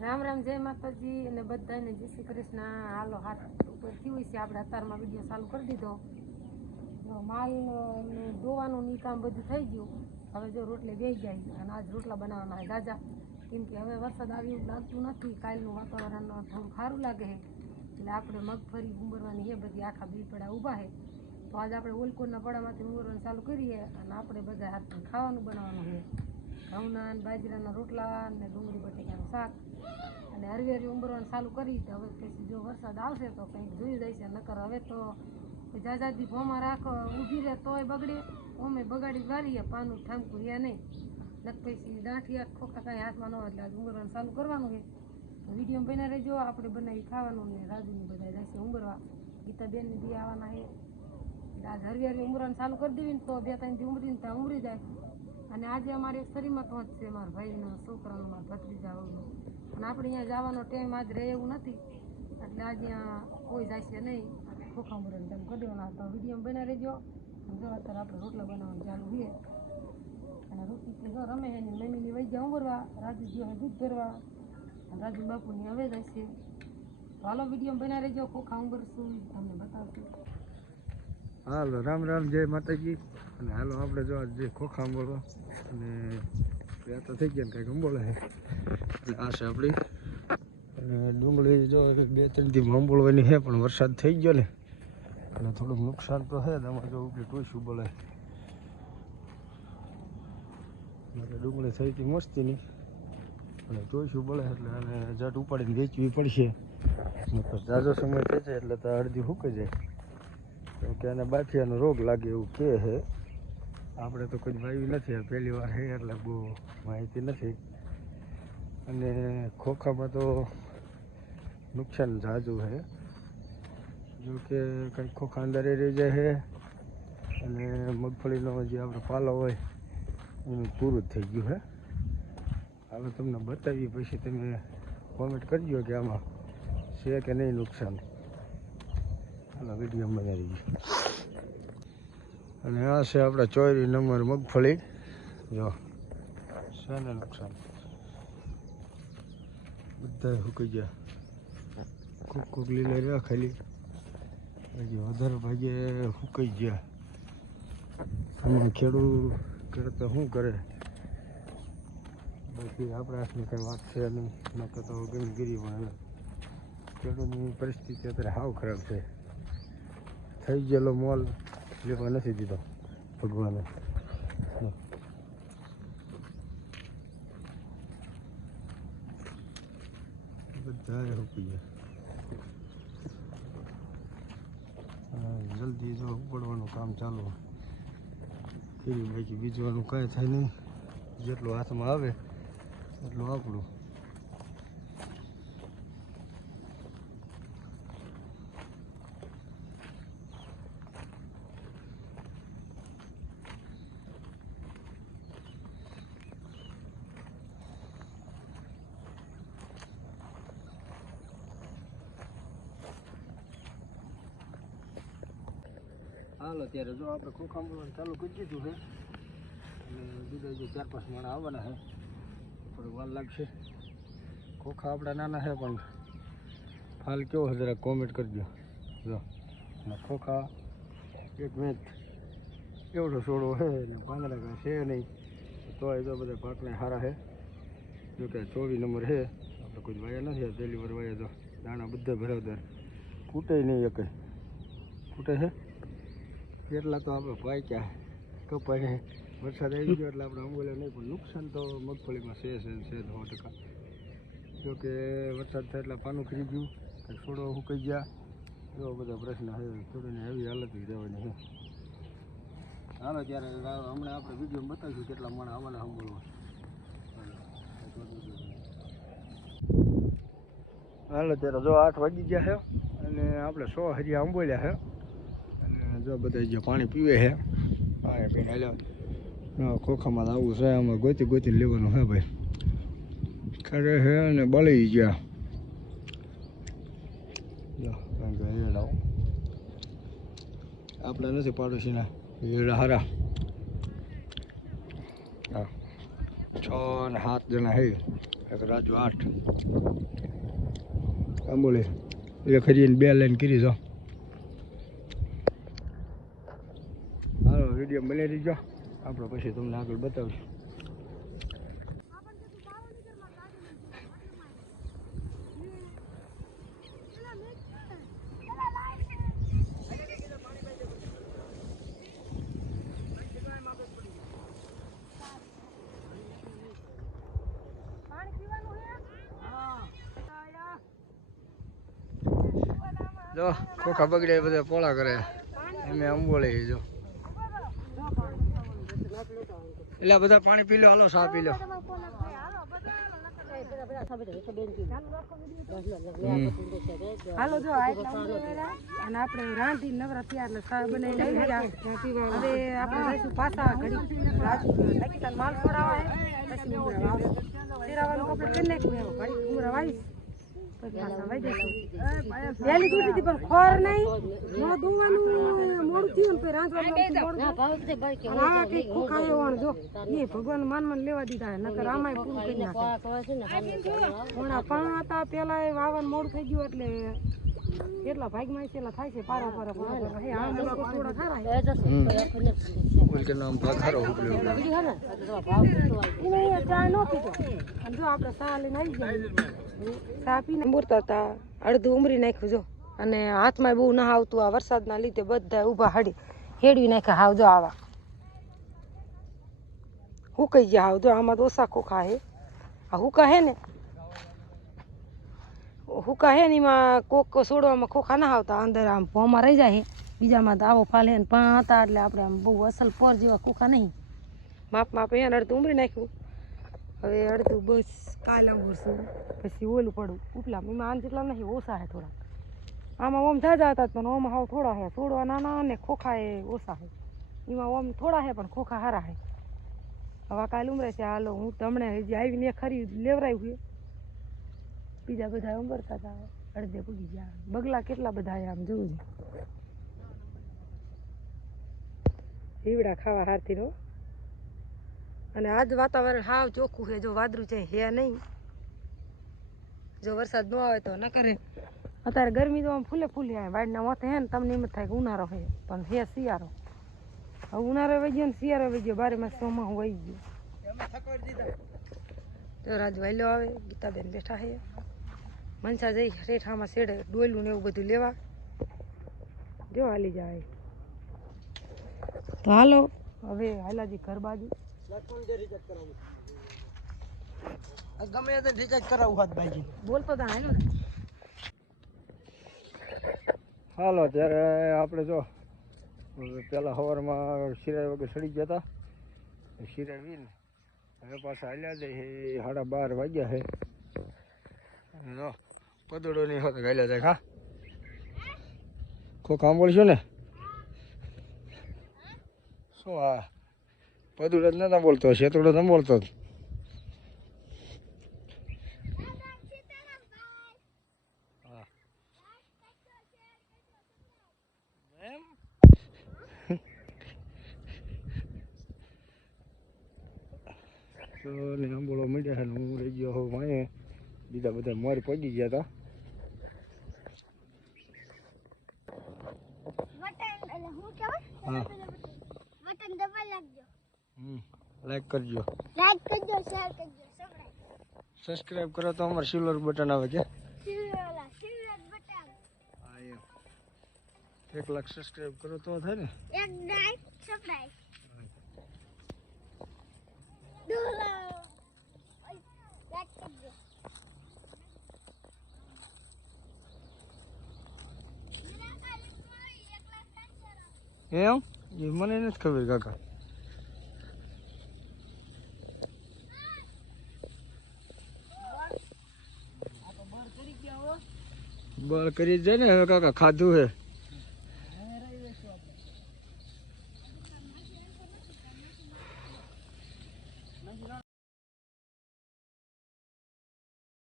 રામ રામ જય માતાજી અને બધાને જય શ્રી કૃષ્ણ. હાલો હાથ ઉપર થયું છે આપણે અત્યારમાં વિડીયો ચાલુ કરી દીધો. માલ ધોવાનું ની કામ બધું થઈ ગયું. હવે જો રોટલે બેસી જાય અને આજ રોટલા બનાવવાના છે ગાજા, કેમ કે હવે વરસાદ આવ્યું લાગતું નથી. કાલનું વાતાવરણ થોડું સારું લાગે છે એટલે આપણે મગફળી ઉંબરવાની છે બધી, આખા બીપડા ઊભા છે. તો આજે આપણે ઓલકોરના પડામાંથી ઉંબરવાનું ચાલુ કરીએ અને આપણે બધા હાથ ખાવાનું બનાવવાનું છે. ઘઉંના બાજરાના રોટલા અને ડુંગળી બટેકાનું શાક અને હરવી હરવી ઉંબરવાનું ચાલુ કરી. હવે પછી જો વરસાદ આવશે તો કંઈક જોઈ જાય છે, નકર હવે તો જાજાદી ભોમાં રાખો ઊભી રહે તોય બગડે, ઓમે બગાડી વારીએ પાનું ઠામકું રહ્યા નહીં. નક પછી દાંઠિયા ખોખા કાંઈ હાથમાં ન હોય એટલે આજે ઉંબરવાનું ચાલુ કરવાનું છે. વિડીયો બના રહેજો, આપણે બનાવી ખાવાનું ને રાજુની બધા જશે ઉંબરવા. ગીતાબેનની બી આવવાના છે એટલે આજ હરવી હરવી ઉંબરવાનું ચાલુ કરી દેવી ને તો 2-3 દી ઉંબરીને ત્યાં ઉંબરી જાય. અને આજે અમારે શરીરમાં તો છે મારા ભાઈના છોકરાનું, મારા ભત્રીજાનું, અને આપણે અહીંયા જવાનો ટાઈમ આજ રહે એવું નથી એટલે આજે કોઈ જશે નહીં. ખોખા ઉંબરવાનું ચાલુ કરી દેવાના. તો વિડીયો બના રહેજો. જો અત્યારે આપણે રોટલા બનાવવાનું ચાલુ છે અને રોટલી જો રમે છે એની મમ્મીની વહી જાય ઉંબરવા, રાજુ ગયો દૂધ ભરવા અને રાજુ બાપુની હવે જશે. હાલો વિડીયો બના રહેજો, ખોખા ઉંબરશું તમને બતાવશું. હાલો રામ રામ જય માતાજી. અને હાલો આપણે જો જે ખોખા અંબોળવા અને ત્યાં તો થઈ ગયા ને કંઈક અંબોળે છે એટલે આ છે આપણી. અને ડુંગળી જો 2-3 દી અંબોળવાની છે પણ વરસાદ થઈ ગયો ને એટલે થોડુંક નુકસાન તો છે. આમાં જો ઉપલી ટોઈશું બોલાય એટલે ડુંગળી થઈ હતી મસ્તીની અને ટોઈશું બોલે એટલે આને જટ ઉપાડીને વેચવી પડશે. ઝાઝો સમય થઈ જાય એટલે તો અડધી ફૂંકાઈ જાય, કે એને બાથિયાનો રોગ લાગે એવું કહે છે. આપણે તો કોઈ વાવી નથી, પહેલી વાર છે એટલે બહુ માહિતી નથી. અને ખોખામાં તો નુકસાન ઝાઝું છે, જો કે કંઈક ખોખા અંદર રહી જાય છે અને મગફળીનો જે આપણે પાલો હોય એનું પૂરું જ થઈ ગયું છે. હવે તમને બતાવીએ પછી તમે કોમેન્ટ કરજો કે આમાં છે કે નહીં નુકસાન. હાલો વિડીયો બનાવી ગયો. અને આ છે આપણા 4 નંબર મગફળી. જો છે ને નુકસાન, બધા સુકાઈ ગયા. કોક લીલા રહ્યા ખાલી, હજી વધારે ભાગે સુકાઈ ગયા. આમાં ખેડૂત કરતા શું કરે, બાકી આપણા હાથની કંઈ વાત છે નહીં. નકર તો ગમગીરી પણ ખેડૂતની પરિસ્થિતિ અત્યારે સાવ ખરાબ છે. થઈ ગયેલો મોલ લેવા નથી દીધો ભગવાને. બધા રૂપી ગયા. જલ્દી જો ઉપડવાનું કામ ચાલુ કરી, બાકી બીજવાનું કાંઈ થાય નહીં. જેટલું હાથમાં આવે એટલું આપણું. હાલો ત્યારે જો આપણે ખોખા બોલવાનું ચાલુ કરી દીધું છે અને બીજા જે 4-5 માણા આવવાના છે, થોડીક વાર લાગશે. ખોખા આપણા નાના છે પણ ફાલ કેવો છે જરા કોમેન્ટ કરજો. જો અને ખોખા એક મેચ એવડો છોડો છે ને પાંદડા કાંઈ છે નહીં, તોય જો બધા પાકને સારા છે. જો કે 24 નંબર છે, આપણે કોઈ વાયા નથી, પહેલી વાર વાયા. તો દાણા બધા ભરાવદાર, ખૂટે નહીં, એક ખૂટે છે એટલા તો આપણે પાક્યા કપાય. વરસાદ આવી ગયો એટલે આપણે અંબોલે નહીં, પણ નુકસાન તો મગફળીમાં છે 100%. જો કે વરસાદ થાય એટલે પાનું ખરી ગયું, કંઈક છોડો સુકાઈ ગયા, એવા બધા પ્રશ્ન છે. થોડીને એવી હાલત રહેવાની છે. હાલો ત્યારે હમણાં આપણે વિડીયો બતાવીશું કેટલા માણસ આવવાના અંબોલવા. હાલો ત્યારે જો 8 વાગી ગયા છે અને આપણે 100 હરિયા અંબોલ્યા છે. જો બધા જે પાણી પીવે છે પાણી પીને હાલ્યા. ખોખામાં આવું છે, આમાં ગોતીને લેવાનું છે ભાઈ. ખરે છે અને બળી ગયા. જો હેડા આપણે નથી પાડોશીના હેડા હારા. હા 6 ને 7 જણા છે. એક રાજુ 8 આંબોલી એ ખરીને 2 લાઈન કરી દો. હાલો વિડીયો બની રહીજો, આપણે પછી તમને આગળ બતાવીશું. જો ખોખા બગડે બધા પોળા કરે એમ અંબોળી જો એટલે બધા પાણી પી લો, હાલો ચા પી લો. હાલો જો અને આપણે રાંધી નવરા થયા એટલે ચા બનાવી લઈ ગયા. હવે આપણે જઈશું પાછા ઘડી રાજુ માલ છોડાવા પછી ફેરાવાનું આપણે કરી નાખ્યું ઘડી ઉમરા વાવીશ. પહેલી તૂટી હતી પણ ખોર નહીં ન દોવાનું મોડું થયું ને રાંધવાનું હા કઈ ખોખા એવણ જો એ ભગવાન માન લેવા દીધા નકર આમાંય પૂરું કરી નાખે. હમણાં પણ હતા પેલા એ વાવવાનું મોડું થઈ ગયું એટલે કેટલા ભાગમાં છે થાય છે પારા પારા હે આ લોકો થોડા ખારા નામ ભાખારો એને ચા ન પીધો અને જો આપણે ચા લઈને આવી ગયા ચા પીને બોરતા હતા અડધું ઉમરી નાખ્યું જો અને હાથમાં બહુ ના આવતું આ વરસાદના લીધે બધા ઊભા હેડવી નાખ્યા. હાવ જો આવા હુકાઈ ગયા હાવ જો આમાં ઓછા ખોખા હે આ હુકા હે ને હુકા હે ને એમાં કોક છોડવામાં ખોખા ના આવતા અંદર આમ ભોમાં રહી જાય બીજામાં તો આવો ફાલ હે ને પણ હતા એટલે આપણે આમ બહુ અસલ પોર જેવા ખોખા નહીં માપ હે ને અડધું ઉમરી નાખ્યું. હવે અડધું બસ કાલ આંબુરશું પછી ઓલું પડું ઉપલા એમાં આન જેટલા નહીં ઓછા હે થોડા આમાં ઓમ જાજા હતા પણ ઓમ હાવ થોડા હે છોડવા નાના ને ખોખા એ ઓછા હે એમાં ઓમ થોડા હે પણ ખોખા હારા હે. હવે કાલ ઉમરે છે હાલો હું તમને હજી આવીને ખરી લેવરાયું બીજા બધા ઉંબરતા હતા અડધે પૂગી ગયા. બગલા કેટલા બધા આમ જોવું હીવડા ખાવા હારથી નો. અને આજ વાતાવરણ હાવ ચોખ્ખું છે જો વાદળું છે હે નહીં. જો વરસાદ ન આવે તો ન કરે. અત્યારે ગરમી તો આમ ફૂલે આવે વાડના માથે હે ને તમને એમ જ થાય કે ઉનાળો હે પણ હે શિયાળો. હવે ઉનાળો વહી ગયો ને શિયાળો વહી ગયો 12 માસ ચોમાસું વહી ગયું. તો રાજુ વાયલો આવે ગીતાબેન બેઠા હે મનસા જઈ રેઠામાં શેડે ડોયલું ને એવું બધું લેવા જો હાલી જાય. તો હાલો હવે હાલાજી ઘર બાજુ ગમે તે રિચાર્જ કરાવું હાથ ભાઈજી બોલતો તા હાલો ને. હાલો ત્યારે આપણે જો પેલા સવારમાં શિરાય વગર સડી ગયા હતા શિરાય વીને હવે પાછા હાલ્યા જાય 12:30 વાગ્યા છે જો પદડો નહીં હોત હાલ્યા જાય ખા ખોખા સાંભળશું ને શું હા પદુડો જ નતા બોલતો શેતડો ન બોલતો ને આંબોળો મીડ્યા છે ને હું રહી ગયો હોઉં માએ બીજા બધા મોર પડી ગયા હતા. હા લાઈક કરજો સબસ્ક્રાઇબ કરો તો અમારે સિલ્વર બટન આવે છે. હા એમ 1 લાખ સબસ્ક્રાઇબ કરો તો થાય ને. એમ એ મને નથી ખબર કાકા. બળ કરી જ જાય ને હવે કાકા ખાધું હે.